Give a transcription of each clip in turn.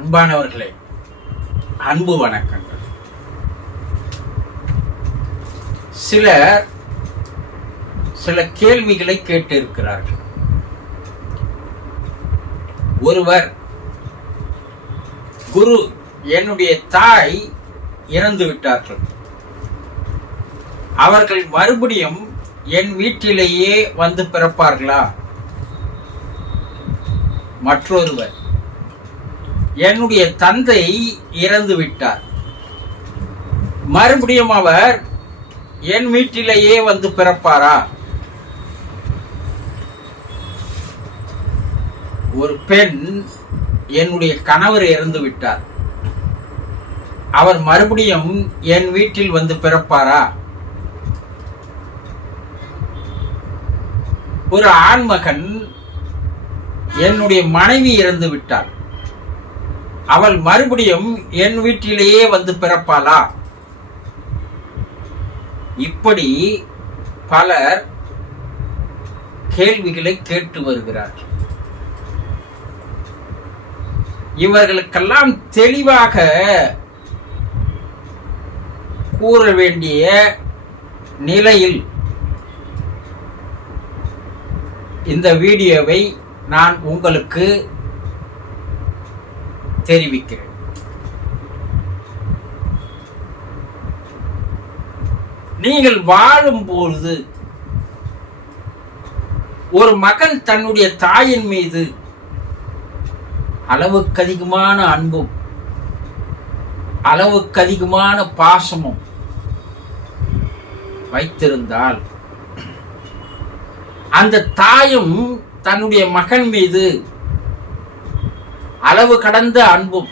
அன்பானவர்களே, அன்பு வணக்கங்கள். சில கேள்விகளை கேட்டிருக்கிறார்கள். ஒருவர், குரு, என்னுடைய தாய் இறந்து விட்டார்கள், அவர்கள் மறுபடியும் என் வீட்டிலேயே வந்து பிறப்பார்களா? மற்றொருவர், என்னுடைய தந்தை இறந்து விட்டார், மறுபடியும் அவர் என் வீட்டிலேயே வந்து பிறப்பாரா? ஒரு பெண், என்னுடைய கணவர் இறந்து விட்டார், அவர் மறுபடியும் என் வீட்டில் வந்து பிறப்பாரா? ஒரு ஆண்மகன், என்னுடைய மனைவி இறந்து விட்டார், அவள் மறுபடியும் என் வீட்டிலேயே வந்து பிறப்பாளா? இப்படி பலர் கேள்விகளை கேட்டு வருகிறார்கள். இவர்களுக்கெல்லாம் தெளிவாக கூற வேண்டிய நிலையில் இந்த வீடியோவை நான் உங்களுக்கு தெரிவிக்கிறேன். நீங்கள் வாழும்பொழுது ஒரு மகன் தன்னுடைய தாயின் மீது அளவுக்கு அதிகமான அன்பும் அளவுக்கு அதிகமான பாசமும் வைத்திருந்தால், அந்த தாயும் தன்னுடைய மகன் மீது அளவு கடந்த அன்பும்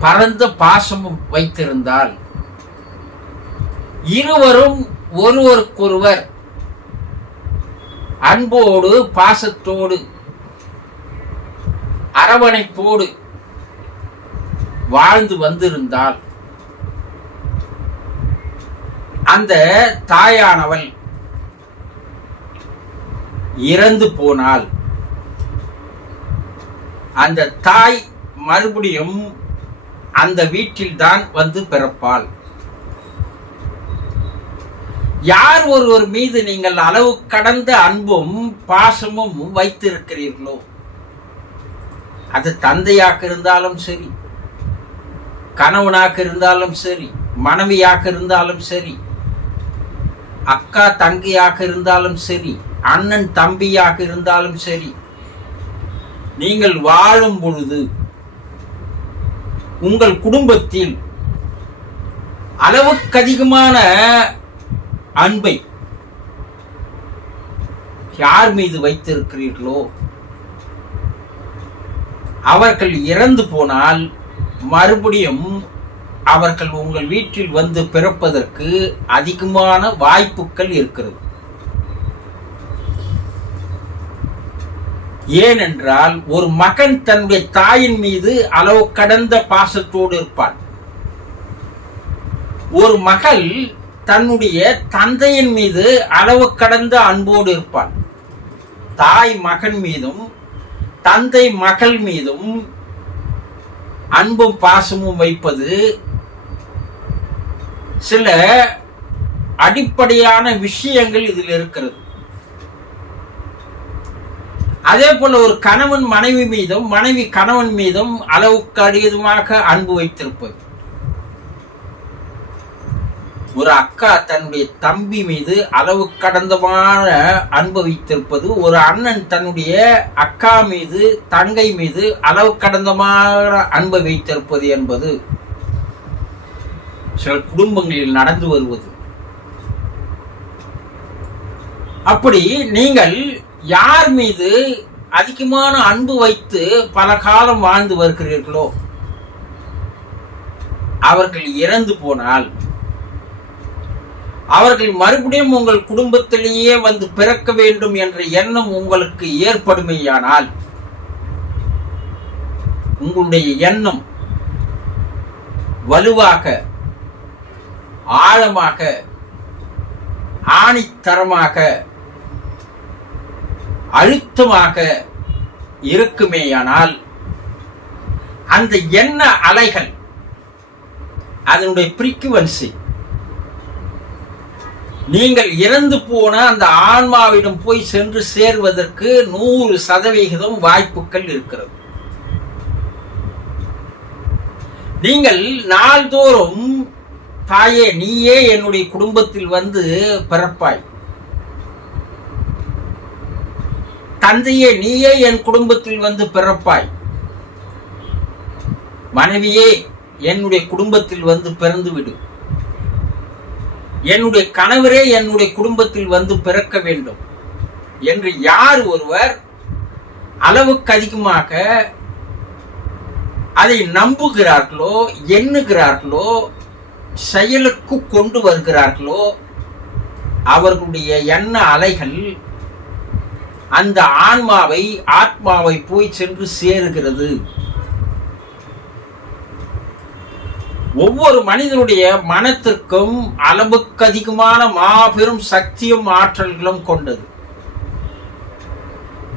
பரந்த பாசமும் வைத்திருந்தால், இருவரும் ஒருவருக்கொருவர் அன்போடு பாசத்தோடு அரவணைப்போடு வாழ்ந்து வந்திருந்தால், அந்த தாயானவள் இறந்து போனால், அந்த தாய் மறுபடியும் அந்த வீட்டில் தான் வந்து பிறப்பாள். யார் ஒருவர் மீது நீங்கள் அளவு கடந்த அன்பும் பாசமும் வைத்திருக்கிறீர்களோ, அது தந்தையாக இருந்தாலும் சரி, கணவனாக இருந்தாலும் சரி, மனைவியாக இருந்தாலும் சரி, அக்கா தங்கையாக இருந்தாலும் சரி, அண்ணன் தம்பியாக இருந்தாலும் சரி, நீங்கள் வாழும் பொழுது உங்கள் குடும்பத்தில் அளவுக்கு அதிகமான அன்பை யார் மீது வைத்திருக்கிறீர்களோ, அவர்கள் இறந்து போனால் மறுபடியும் அவர்கள் உங்கள் வீட்டில் வந்து பிறப்பதற்கு அதிகமான வாய்ப்புகள் இருக்கிறது. ஏனென்றால், ஒரு மகன் தன்னுடைய தாயின் மீது அளவு கடந்த பாசத்தோடு இருப்பான். ஒரு மகள் தன்னுடைய தந்தையின் மீது அளவு கடந்த அன்போடு இருப்பான். தாய் மகன் மீதும் தந்தை மகள் மீதும் அன்பும் பாசமும் வைப்பது சில அடிப்படையான விஷயங்கள் இதில் இருக்கிறது. அதே போல ஒரு கணவன் மனைவி மீதும் மனைவி கணவன் மீதும் அளவுக்கு அதிகமாக அன்பு வைத்திருப்பது, ஒரு அக்கா தன்னுடைய தம்பி மீது அளவு கடந்தமான அன்பு வைத்திருப்பது, ஒரு அண்ணன் தன்னுடைய அக்கா மீது தங்கை மீது அளவு கடந்தமான அன்பை வைத்திருப்பது என்பது சில குடும்பங்களில் நடந்து வருவது. அப்படி நீங்கள் யார் மீது அதிகமான அன்பு வைத்து பல காலம் வாழ்ந்து வருகிறீர்களோ, அவர்கள் இறந்து போனால், அவர்கள் மறுபடியும் உங்கள் குடும்பத்திலேயே வந்து பிறக்க வேண்டும் என்ற எண்ணம் உங்களுக்கு ஏற்படுமையானால், உங்களுடைய எண்ணம் வலுவாக, ஆழமாக, ஆணித்தரமாக, அழுத்தமாக இருக்குமேயானால் அந்த எண்ண அலைகள், அதனுடைய ஃப்ரீக்குவன்சி, நீங்கள் இறந்து போன அந்த ஆன்மாவிடம் போய் சென்று சேர்வதற்கு 100% வாய்ப்புகள் இருக்கிறது. நீங்கள் நாள்தோறும் தாயே நீயே என்னுடைய குடும்பத்தில் வந்து பிறப்பாய், தந்தையே நீயே என் குடும்பத்தில் வந்து பிறப்பாய், மனைவியே என்னுடைய குடும்பத்தில் வந்து பிறந்துவிடு, என்னுடைய கணவரே என்னுடைய குடும்பத்தில் வந்து பிறக்க வேண்டும் என்று யார் ஒருவர் அளவுக்கு அதிகமாக அதை நம்புகிறார்களோ, எண்ணுகிறார்களோ, செயலுக்கு கொண்டு வருகிறார்களோ, அவர்களுடைய எண்ண அலைகள் அந்த ஆத்மாவை போய் சென்று சேருகிறது. ஒவ்வொரு மனிதனுடைய மனத்திற்கும் அளவுக்கு அதிகமான மாபெரும் சக்தியும் ஆற்றல்களும் கொண்டது.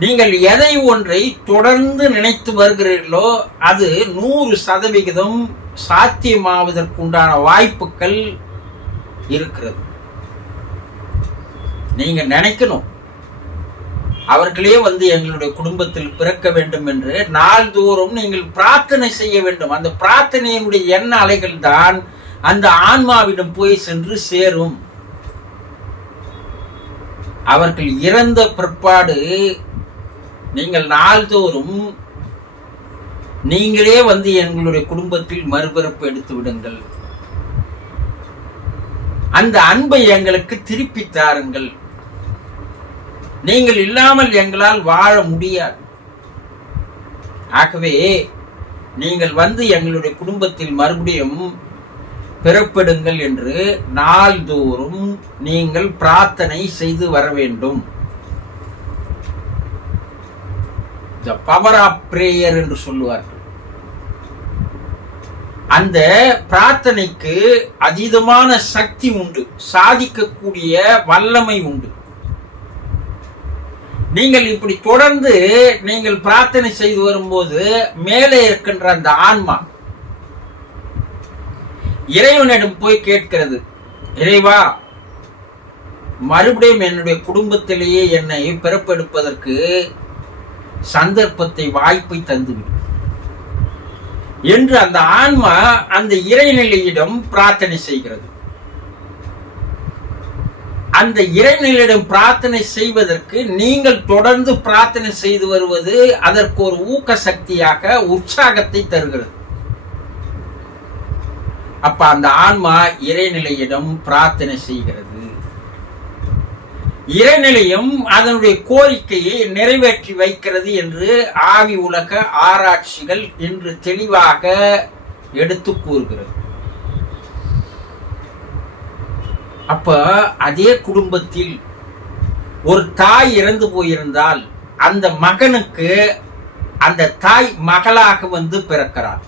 நீங்கள் எதை ஒன்றை தொடர்ந்து நினைத்து வருகிறீர்களோ அது 100% சாத்தியமாவதற்குண்டான வாய்ப்புகள் இருக்கிறது. நீங்க நினைக்கணும், அவர்களே வந்து எங்களுடைய குடும்பத்தில் பிறக்க வேண்டும் என்று நாள்தோறும் நீங்கள் பிரார்த்தனை செய்ய வேண்டும். அந்த பிரார்த்தனையினுடைய எண்ண அலைகள் தான் அந்த ஆன்மாவிடம் போய் சென்று சேரும். அவர்கள் இறந்த பிற்பாடு நீங்கள் நாள்தோறும் நீங்களே வந்து எங்களுடைய குடும்பத்தில் மறுபிறப்பு எடுத்து விடுங்கள், அந்த அன்பை எங்களுக்கு திருப்பி தாருங்கள், நீங்கள் இல்லாமல் எங்களால் வாழ முடியாது, ஆகவே நீங்கள் வந்து எங்களுடைய குடும்பத்தில் மறுபடியும் பிறப்பெடுங்கள் என்று நாள்தோறும் நீங்கள் பிரார்த்தனை செய்து வர வேண்டும். தி பவர் ஆஃப் பிரேயர் என்று சொல்லுவார்கள். அந்த பிரார்த்தனைக்கு அதீதமான சக்தி உண்டு, சாதிக்கக்கூடிய வல்லமை உண்டு. நீங்கள் இப்படி தொடர்ந்து நீங்கள் பிரார்த்தனை செய்து வரும்போது மேலே இருக்கின்ற அந்த ஆன்மா இறைவனிடம் போய் கேட்கிறது, இறைவா மறுபடியும் என்னுடைய குடும்பத்திலேயே என்னை பிறப்பெடுப்பதற்கு சந்தர்ப்பத்தை, வாய்ப்பை தந்துவிடும் என்று அந்த ஆன்மா அந்த இறைநிலையிடம் பிரார்த்தனை செய்கிறது. அந்த இறைநிலையிடம் பிரார்த்தனை செய்வதற்கு நீங்கள் தொடர்ந்து பிரார்த்தனை செய்து வருவது அதற்கு ஒரு ஊக்க சக்தியாக, உற்சாகத்தை தருகிறது. அப்ப அந்த ஆன்மா இறைநிலையிடம் பிரார்த்தனை செய்கிறது. இறைநிலையும் அதனுடைய கோரிக்கையை நிறைவேற்றி வைக்கிறது என்று ஆவி உலக ஆராய்ச்சிகள் இன்று தெளிவாக எடுத்து கூறுகிறது. அப்ப அதே குடும்பத்தில் ஒரு தாய் இறந்து போயிருந்தால் அந்த மகனுக்கு அந்த தாய் மகளாக வந்து பிறக்கிறார்.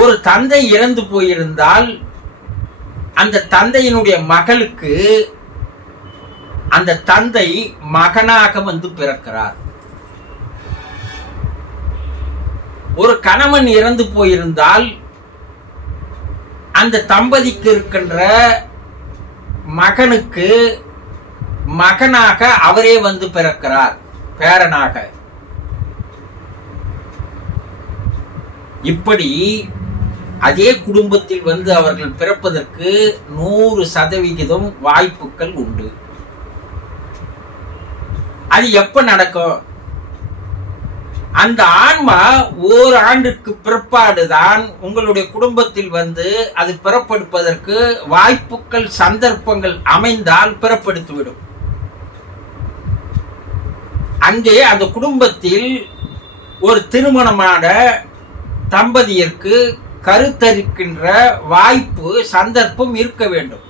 ஒரு தந்தை இறந்து போயிருந்தால் அந்த தந்தையினுடைய மகளுக்கு அந்த தந்தை மகனாக வந்து பிறக்கிறார். ஒரு கணவன் இறந்து போயிருந்தால் அந்த தம்பதிக்கு இருக்கின்ற மகனுக்கு மகனாக அவரே வந்து பிறக்கிறார், பேரனாக. இப்படி அதே குடும்பத்தில் வந்து அவர்கள் பிறப்பதற்கு 100% வாய்ப்புகள் உண்டு. அது எப்ப நடக்கும்? அந்த ஆன்மா ஓராண்டுக்கு பிற்பாடுதான் உங்களுடைய குடும்பத்தில் வந்து அது பிறப்பெடுப்பதற்கு வாய்ப்புகள், சந்தர்ப்பங்கள் அமைந்தால் பிறப்பெடுத்துவிடும். அங்கே அந்த குடும்பத்தில் ஒரு திருமணமான தம்பதியருக்கு கருத்தரிக்கின்ற வாய்ப்பு, சந்தர்ப்பம் இருக்க வேண்டும்.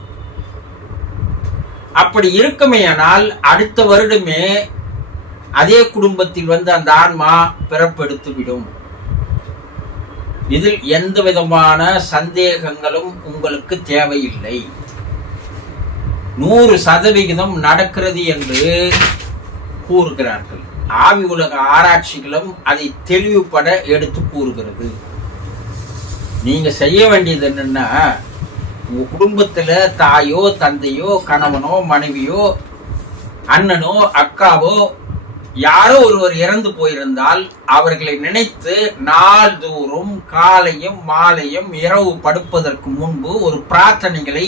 அப்படி இருக்குமேயானால் அடுத்த வருடமே அதே குடும்பத்தில் வந்து அந்த ஆன்மா பிறப்பெடுத்து விடும். இதில் எந்த விதமான சந்தேகங்களும் உங்களுக்கு தேவையில்லை. 100% நடக்கிறது என்று கூறுகிறார்கள். ஆவி உலக ஆராய்ச்சிகளும் அதை தெளிவுபட எடுத்து கூறுகிறது. நீங்க செய்ய வேண்டியது என்னன்னா, உங்க குடும்பத்துல தாயோ தந்தையோ கணவனோ மனைவியோ அண்ணனோ அக்காவோ யாரோ ஒருவர் இறந்து போயிருந்தால் அவர்களை நினைத்து நாள்தோறும் காலையும் மாலையும் இரவு படுப்பதற்கு முன்பு ஒரு பிரார்த்தனைகளை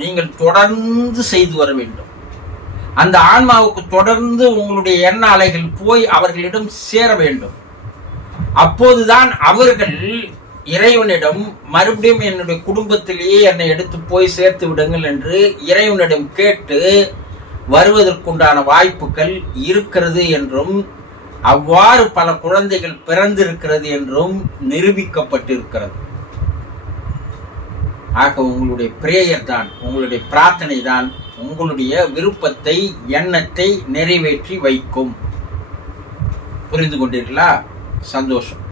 நீங்கள் தொடர்ந்து செய்து வர வேண்டும். அந்த ஆன்மாவுக்கு தொடர்ந்து உங்களுடைய எண்ண அலைகள் போய் அவர்களிடம் சேர வேண்டும். அப்போதுதான் அவர்கள் இறைவனிடம் மறுபடியும் என்னுடைய குடும்பத்திலேயே என்னை எடுத்து போய் சேர்த்து விடுங்கள் என்று இறைவனிடம் கேட்டு வருவதற்குண்டான வாய்ப்புகள் இருக்கிறது என்றும், அவ்வாறு பல குழந்தைகள் பிறந்திருக்கிறது என்றும் நிரூபிக்கப்பட்டிருக்கிறது. ஆக உங்களுடைய பிரேயர் தான், உங்களுடைய பிரார்த்தனை தான் உங்களுடைய விருப்பத்தை எண்ணத்தை நிறைவேற்றி வைக்கும். புரிந்து கொண்டீர்களா? சந்தோஷம்.